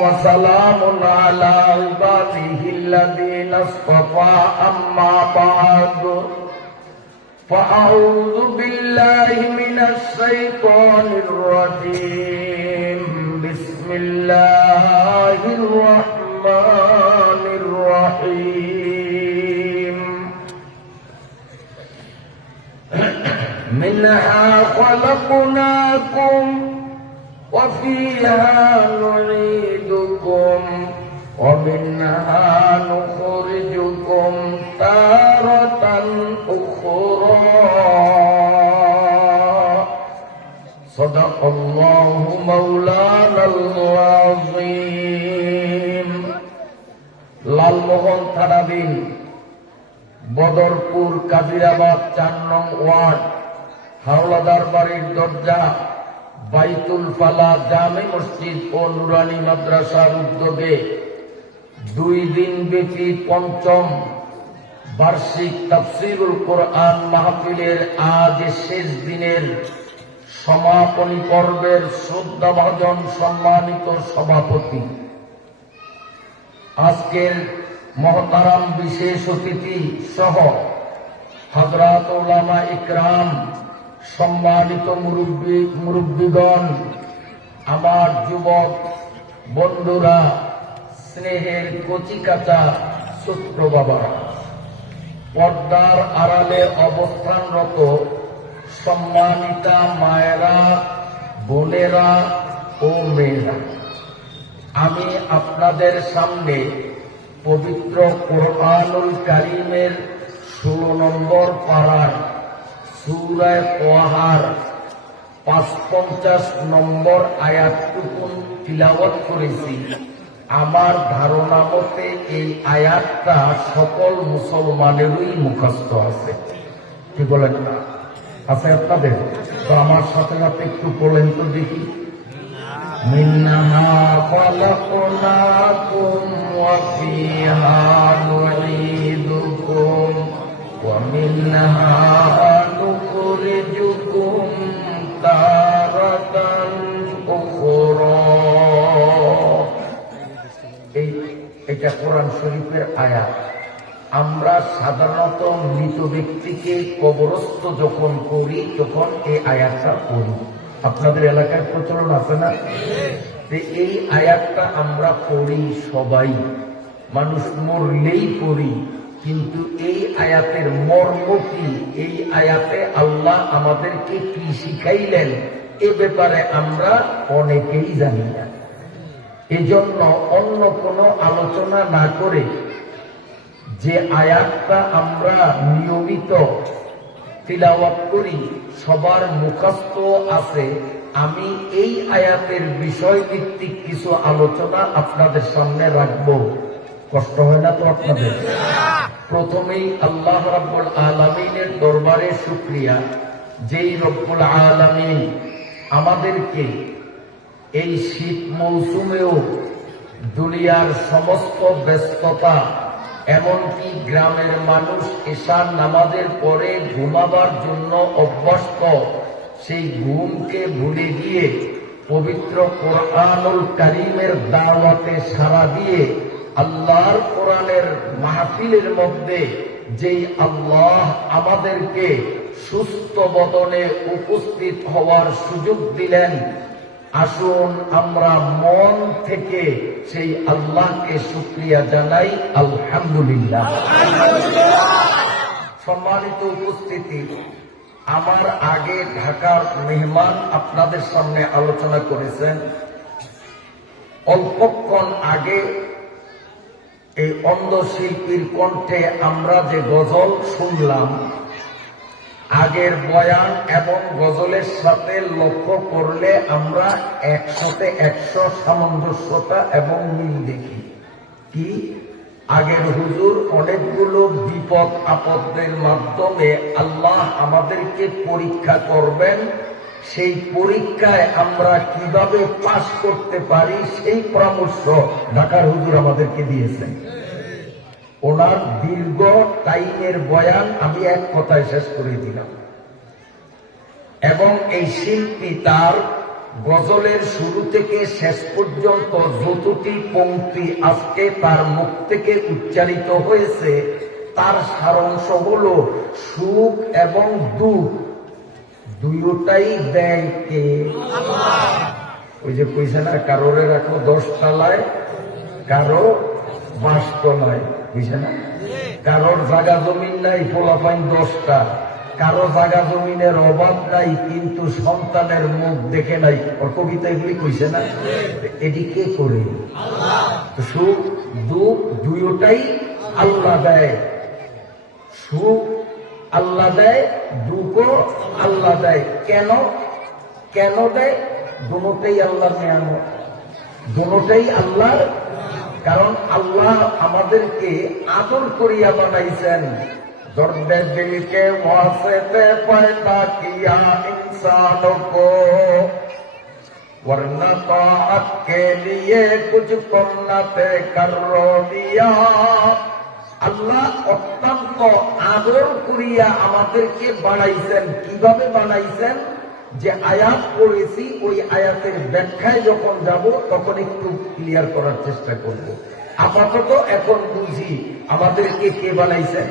وسلام على عباده الذين اصطفى أما بعد. فأعوذ بالله من الشيطان الرجيم. بسم الله الرحمن الرحيم. منها خلقناكم وفيها نعيدكم ومنها نخرجكم تارة أخرى صدق الله مولانا العظيم লালমোহন থানাবিন বদরপুর কাজিরাবাদ চার নং ওয়ার্ড হাওলাদার বাড়ির দরজা বাইতুল ফালা জামে মসজিদ ও নুরানি মাদ্রাসার উদ্যোগে দুই দিন ব্যাপী পঞ্চম বার্ষিক তাফসিরুল কোরআন মাহফিলের আজ শেষ দিনের সমাপনী পর্বের শ্রদ্ধাভাজন সম্মানিত সভাপতি। আজকের মহতারাম বিশেষ অতিথি সহ হজরত ওলামা ইকরাম, সম্মানিত মুরব্বী মুরব্বীগণ, আমার যুবক বন্ধুরা স্নেহের কচিকাচা সূত্র বাবারা পর্দার আড়ালে অবস্থানরত সম্মানিতা মায়েরা, বোনেরা ও মেয়েরা, আমি আপনাদের সামনে পবিত্র কোরআনুল কারিমের ষোলো নম্বর পাড়ার সুরায় তোহার পাঁচ পঞ্চাশ নম্বর আয়াতটুকুন তিলাবত করেছি। আমার ধারণা মতে এই আয়াতটা সকল মুসলমানেরই মুখস্থ আছে কি বলেন না আছে আপনাদের তো আমার সাথে সাথে একটু বলেন তো দেখি منها خلقناكم وفيها نعيدكم ومنها نخرجكم تارة এটা কোরআন শরীফের আয়াত। আমরা সাধারণত মৃত ব্যক্তিকে কবরস্থ যখন করি, তখন এই আয়াতটা পড়ি। আপনাদের এলাকায় প্রচলন আছে না? এই আয়াতটা আমরা পড়ি সবাই। মানুষ মরলেই পড়ি, কিন্তু এই আয়াতের মর্ম কি? এই আয়াতে আল্লাহ আমাদেরকে কি শিখাইলেন? এ ব্যাপারে আমরা অনেকেই জানি না। এজন্য অন্য কোনো আলোচনা না করে যে আয়াতটা আমরা নিয়মিত তিলাওয়াত করি, সবার মুখস্থ আছে, আমি এই আয়াতের বিষয় ভিত্তিক কিছু আলোচনা আপনাদের সামনে রাখব। কষ্ট হয় না তো আপনাদের? প্রথমেই আল্লাহ রাব্বুল আলামিনের দরবারে শুক্রিয়া, যেই রব্বুল আলামিন আমাদেরকে এই শীত মৌসুমেও দুনিয়ার সমস্ত ব্যস্ততা, এমনকি গ্রামের মানুষ এশার নামাজের পরে ঘুমাবার জন্য অভ্যস্ত, সেই ঘুমকে ভুলে গিয়ে পবিত্র কোরআনুল করিমের দাওয়াতে সারা দিয়ে আল্লাহর কোরআনের মাহফিলের মধ্যে যেই আল্লাহ আমাদেরকে সুস্থ বদনে উপস্থিত হওয়ার সুযোগ দিলেন আসুন আমরা মন থেকে সেই আল্লাহকে শুক্রিয়া জানাই, আলহামদুলিল্লাহ। সম্মানিত উপস্থিতি, আমার আগে ঢাকার মেহমান আপনাদের সামনে আলোচনা করেছেন। অল্পক্ষণ আগে এই অন্ধ শিল্পীর কণ্ঠে আমরা যে গজল শুনলাম আগের বয়ান এবং গজলের সাথে লক্ষ্য করলে আমরা একসাথে একশো সামঞ্জস্যতা এবং মিল দেখি। কি? আগের হুজুর অনেকগুলো বিপদ আপদের মাধ্যমে আল্লাহ আমাদেরকে পরীক্ষা করবেন। সেই পরীক্ষায় আমরা কীভাবে পাশ করতে পারি সেই পরামর্শ ঢাকার হুজুর আমাদেরকে দিয়েছেন। ওনার দীর্ঘ টাইমের বয়ান আমি এক কথায় শেষ করে দিলাম। এবং এই শিল্পী তার গজলের শুরু থেকে শেষ পর্যন্ত যতটি পংক্তি আজকে তার মুখ থেকে উচ্চারিত হয়েছে, তার সারাংশ হল সুখ এবং দুঃখ। দুইটাই দেয় কে ওই যে পয়সা না, কারোরে রাখো দশ তলায়, কারও বাঁশ তলায়। বুঝছে না? কারোর জায়গা জমিন নাই ফোলাফাইন দশটা। কারও জায়গা জমিনের অভাব নাই, কিন্তু সন্তানের মুখ দেখে নাই। ওর কবিতা এগুলি কইছে না? এটি কে করে? সুখ, দুঃখ দুইটাই আল্লাহ দেয়। সুখ আল্লাহ দেয় দুঃখও আল্লাহ দেয়। কেন? কেন দেয়? দুটোটাই আল্লাহ নিয়ামত। দুটোটাই আল্লাহর কারণ আল্লাহ আমাদেরকে আদর করিয়া বানাইছেন দর্দে দিলকে ওয়াসেতে পয়দা কিয়া इंसान को वरना ताअत के लिए कुछ कन्नते कर दिया আল্লাহ অত্যন্ত আদর করিয়া আমাদেরকে বানাইছেন কিভাবে বানাইছেন যে আয়াত পড়েছি ওই আয়াতের ব্যাখ্যায় যখন যাব তখন একটু ক্লিয়ার করার চেষ্টা করব। আপাতত এখন বুঝি আমাদেরকে কে বানাইছেন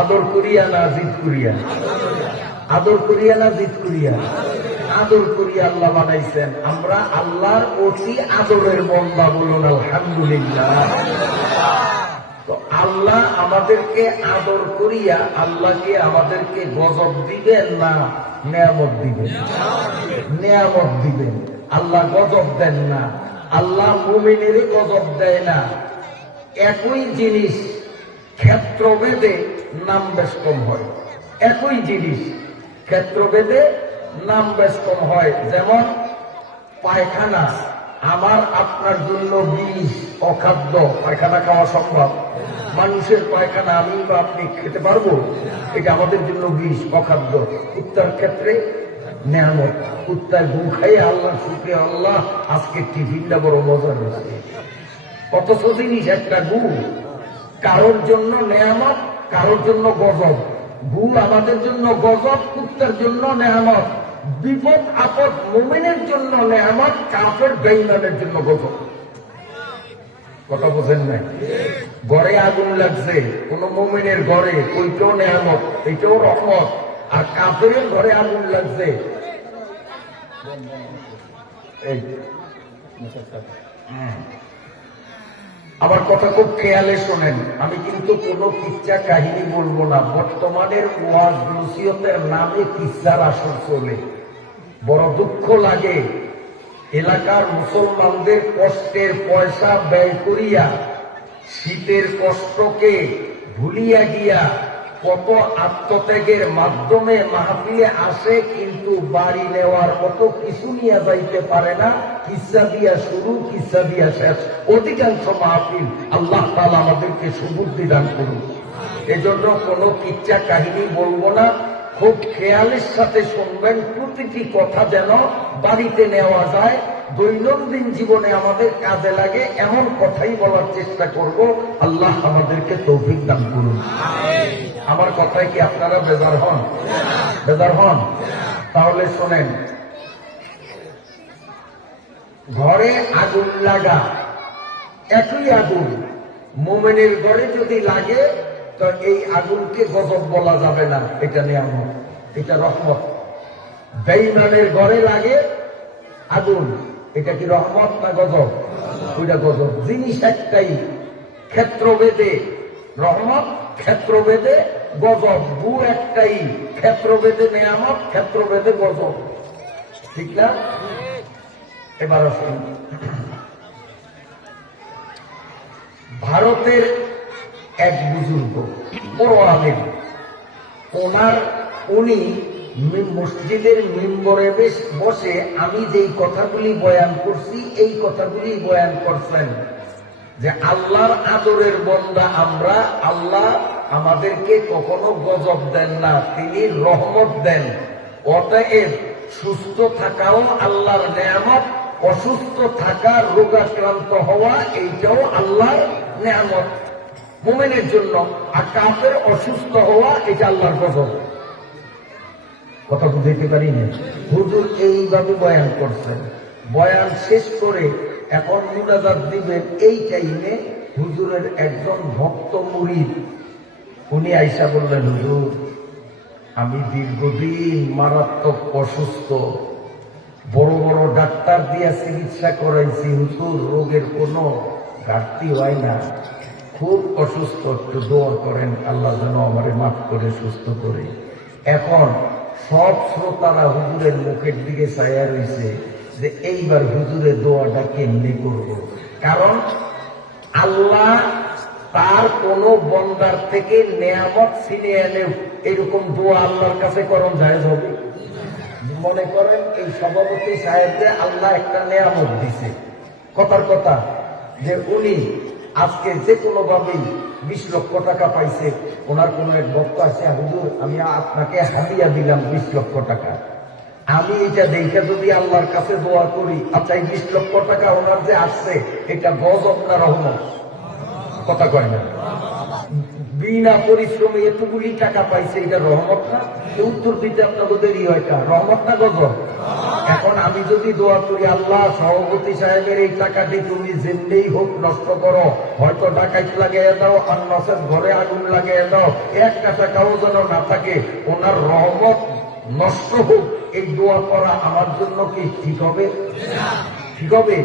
আদর করিয়া না জিদ করিয়া? আদর করিয়া না জিদ করিয়া? আদর করিয়া আল্লাহ বানাইছেন। আমরা আল্লাহর অতি আদরের বন্দা বলুন আলহামদুলিল্লাহ। তো আল্লাহ আমাদেরকে আদর করিয়া আল্লাহকে আমাদেরকে গজব দিবেন না? নেয়ামত দিবেন। নেয়ামত দিবেন। আল্লাহ গজব দেন না। আল্লাহ মুমিনের গজব দেয় না। একই জিনিস ক্ষেত্রভেদে নাম বেশ কম হয়। একই জিনিস ক্ষেত্রভেদে নাম বেশ কম হয়। যেমন পায়খানা। আমার আপনার জন্য বিষ অখাদ্য। পায়খানা খাওয়া সম্ভব? মানুষের পায়খানা আমি বা আপনি খেতে পারব? এটা আমাদের জন্য বিষ, অখাদ্য। কুত্তার ক্ষেত্রে নেয়ামত। কুত্তার গু খাই আল্লাহ, শুক্রিয়া আল্লাহ, আজকে টিফিনটা বড় মজা রয়েছে অথচ জিনিস একটা গু কারোর জন্য নেয়ামত, কারোর জন্য গজব। গু আমাদের জন্য গজব কুত্তার জন্য নেয়ামত। বিপদ, আপদ, মোমেনের জন্য নেয়ামত, কাফের বেইমানের জন্য গজব। কথা বোঝেন নাই? ঘরে আগুন লাগছে, কোন মোমেনের ঘরে ওইটাও নেয়ামত এইটাও রহমত, আর কাফের ঘরে আগুন লাগছে। আমার কথা খুব খেয়ালে শোনেন, আমি কিন্তু কোনো কিচ্ছা কাহিনী বলব না। বর্তমানের ওয়াজ, নসিহতের নামে কিচ্ছার আসর চলে। বড় দুঃখ লাগে এলাকার মুসলমানদের কষ্টের পয়সা ব্যয় করিয়া, শীতের কষ্টকে ভুলিয়া গিয়া কত আত্মত্যাগের মাধ্যমে মাহফিলে আসে, কিন্তু বাড়ি নেওয়ার কত কিছু নিয়ে যাইতে পারে না। কিসা দিয়া শুরু, কিসা দিয়া শেষ। অধিকাংশ মাহফিল আল্লাহ তালা আমাদেরকে সুবুদ্ধি দান করুন। এজন্য কোনো কিচ্ছা কাহিনী বলব না। খুব খেয়ালের সাথে শুনবেন, প্রতিটি কথা যেন বাড়িতে নেওয়া যায়। দৈনন্দিন জীবনে আমাদের কাজে লাগে এমন কথাই বলার চেষ্টা করব, আল্লাহ আমাদেরকে তৌফিক দান করুন। আমার কথায় কি আপনারা বেজার হন? বেজার হন? তাহলে শোনেন, ঘরে আগুন লাগা, একই আগুন। মোমেনের ঘরে যদি লাগে তো এই আগুনকে গজব বলা যাবে না, এটা নিয়ামত, এটা রহমত। বেইমানের ঘরে লাগে আগুন, এটা কি রহমত না গজব? ওইটা গজব। জিনিস একটাই, ক্ষেত্রভেদে রহমত, ক্ষেত্রভেদে গজব। গু একটাই, ক্ষেত্রভেদে নেয়ামত, ক্ষেত্রভেদে গজব। ঠিক না? এবার আসুন। ভারতের এক বুজুর্গ বড় আলেম ওনার, উনি মসজিদের মেম্বরে বেশ বসে, আমি যেই কথাগুলি বয়ান করছি, এই কথাগুলি বয়ান করছেন যে আল্লাহর আদরের বন্দা আমরা, আল্লাহ আমাদেরকে কখনো গজব দেন না, তিনি রহমত দেন। অতএব সুস্থ থাকাও আল্লাহর নেয়ামত, অসুস্থ থাকা রোগাক্রান্ত হওয়া, এইটাও আল্লাহর নেয়ামত। মোমেনের জন্য আর কাফের অসুস্থ হওয়া, এটা আল্লাহর গজব। কথা বুঝাইতে পারি না হুজুর এইভাবে বয়ান করছেন। বয়ান শেষ করে এখন মুনাজাত দিবেন এই টাইমে হুজুরের একজন ভক্ত মুরিদ। উনি আইসা বললেন, হুজুর, আমি দীর্ঘদিন মারাত্মক অসুস্থ। বড় বড় ডাক্তার দিয়া চিকিৎসা করাইছি। হুজুর, রোগের কোনো ঘাটতি হয় না। খুব অসুস্থ, একটু দোয়া করেন, আল্লাহ যেন আমারে মাফ করে, সুস্থ করে। এখন সব শ্রোতারা হুজুরের মুখের দিকে ছায়া রয়েছে যে এইবার হুজুরের দোয়াটা কেমনি করব। কারণ আল্লাহ তার কোন বন্দার থেকে নেয়ামত ছিনিয়ে এনে এরকম দোয়া আল্লাহর কাছে করণ যায় হবে? মনে করেন এই সভাপতি সাহেবকে আল্লাহ একটা নেয়ামত দিছে। কথার কথা যে উনি আজকে যে কোনো ভাবেই বিশ লক্ষ টাকা পাইছে, ওনার কোন এক ভক্ত আছে, হুজুর, আমি আপনাকে হাদিয়া দিলাম বিশ লক্ষ টাকা। আমি এটা দেখে যদি আল্লাহর কাছে দোয়া করি আচ্ছা এই বিশ লক্ষ টাকা ওনার যে আসছে, এটা গজব না রহমত? কথা কয় না। বিনা পরিশ্রমে এতগুলি টাকা পাইছে, এটা রহমত না? উত্তর দিতে আপনাদের দেরি হয় রহমত না গজব? এখন আমি যদি দোয়া করি, আল্লাহ, সভাপতি সাহেবের এই টাকাটি তুমি জিন্দেই হোক নষ্ট করো, হয়তো ডাকাইত লাগিয়ে দাও, আর নসের ঘরে আগুন লাগিয়ে দাও একটা টাকাও যেন না থাকে, ওনার রহমত নষ্ট হোক, এই দোয়া করা আমার জন্য কি ঠিক হবে? ঠিক হবে?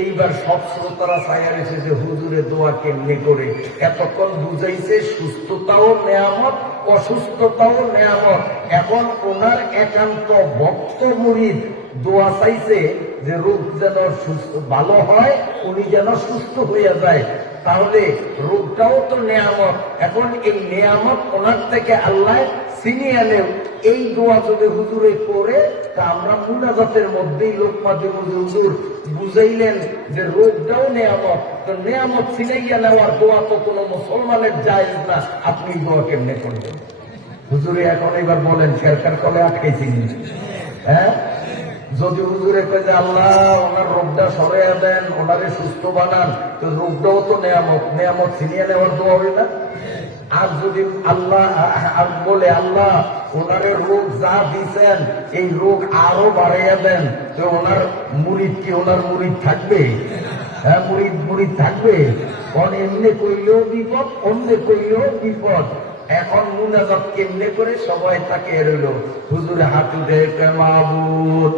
এইবার সব শ্রোতারা ছায়ার এসেছে হুজুরে দোয়া কেমনি করে? এতক্ষণ বুঝাইছে সুস্থতাও নেয়ামত, অসুস্থতাও নেয়ামত। এখন ওনার একান্ত ভক্ত মরিদ দোয়া চাইছে যে রোগ যেন সুস্থ ভালো হয়, উনি যেন সুস্থ হইয়া যায়। তাহলে রোগটাও তো নেয়ামত। এখন এই নেয়ামত ওনার থেকে আল্লাহ ছিনিয়ে আনেও এই দোয়া যদি হুজুরে করে তা আমরা মুনাজাতের মধ্যেই লোকমা দেব হুজুর বুঝাইলেন যে রোগটাও নেয়ামত। তো নেয়ামত ছিনাইয়া নেওয়ার দোয়া তো কোনো মুসলমানের যায় না। আপনি দোয়া কেমনে করবেন? হুজুরে এখন এবার বলেন সরকার কলে আটকাইছি হ্যাঁ? যদি হুজুরে কয়ে যে আল্লাহ, ওনার রোগটা সরে দেন, ওনারে সুস্থ বানান, তো রোগটাও তো নেয়ামত। নেয়ামত ছিনিয়ে নেওয়ার দোয়া হবে না। আর যদি আল্লাহ বলে আল্লাহ, ওনারে রোগ যা দিছেন, এই রোগ আরও বাড়াইয়া দেন, তো ওনার মুড়িদ কি, ওনার মুড়িদ থাকবে? হ্যাঁ মুড়িদ মুড়িদ থাকবে? কারণ এমনি করলেও বিপদ অমনে করলেও বিপদ। এখন মুনাজাত কেমনে করে সবাই তাকে রইল হুজুরে হাতু দেখে মাহবুদ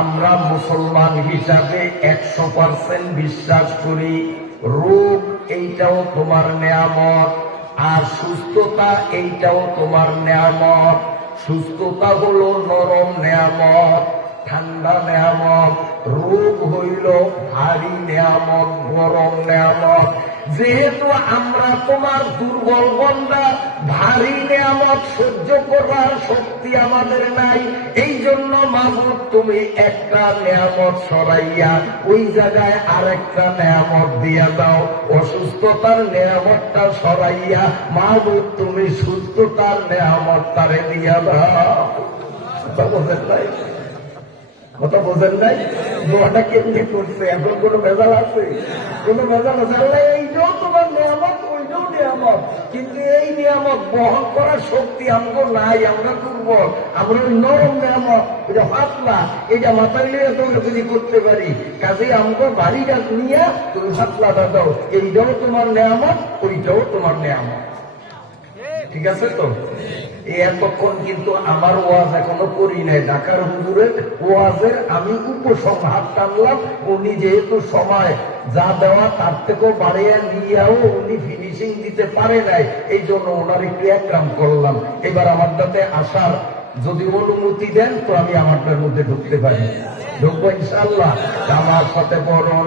আমরা মুসলমান হিসাবে একশো পার্সেন্ট বিশ্বাস করি, রোগ এইটাও তোমার নেয়ামত, আর সুস্থতা এইটাও তোমার নেয়ামত। সুস্থতা হলো নরম নেয়ামত, ঠান্ডা নেয়ামত, রোগ হইল ভারী নেয়ামত, গরম নেয়ামত। যেহেতু আমরা তোমার দুর্বল বন্ধা, ভারী নেয়ামত সহ্য করার শক্তি আমাদের নাই এই জন্য মাহবুব তুমি একটা নেয়ামত সরাইয়া ওই জায়গায় আরেকটা নেয়ামত দিয়া দাও। অসুস্থতার নেয়ামতটা সরাইয়া মাহবুব তুমি সুস্থতার নেয়ামত তারে দিয়া দাও। কথা নাই? কথা বোঝেন নাই? দোয়াটা কেমনি করছে? এখন কোনো ভেজাল আছে? কোনো ভেজাল আছে? আল্লাহ, এইটাও তোমার নিয়ামত, ওইটাও নিয়ামত। কিন্তু এই নিয়ামত বহন করার শক্তি আমাকে নাই, আমরা দুর্বল আমরা নরম নিয়ামত। এটা পাতলা এটা মাথায় নিয়ে তোমরা যদি করতে পারি, কাজে আমাকে বাড়িটা নিয়ে তুমি পাতলাটা দাও। এইটাও তোমার নিয়ামত, ওইটাও তোমার নিয়ামত। ঠিক আছে তো? এতক্ষণ কিন্তু আমার ওয়াজ এখনও করি নাই। ঢাকার হুজুরের ওয়াজের আমি উপসংহার টানলাম, উনি যেহেতু সময় যা দেওয়া তার থেকেও বাড়িয়ে নিয়েও উনি ফিনিশিং দিতে পারে নাই, এই জন্য ওনার একটু একরাম করলাম। এবার আমার তাতে আসার যদি অনুমতি দেন, তো আমি আমারটার মধ্যে ঢুকতে পারি। ঢুকবো ইনশাল্লাহ আমার সাথে বরণ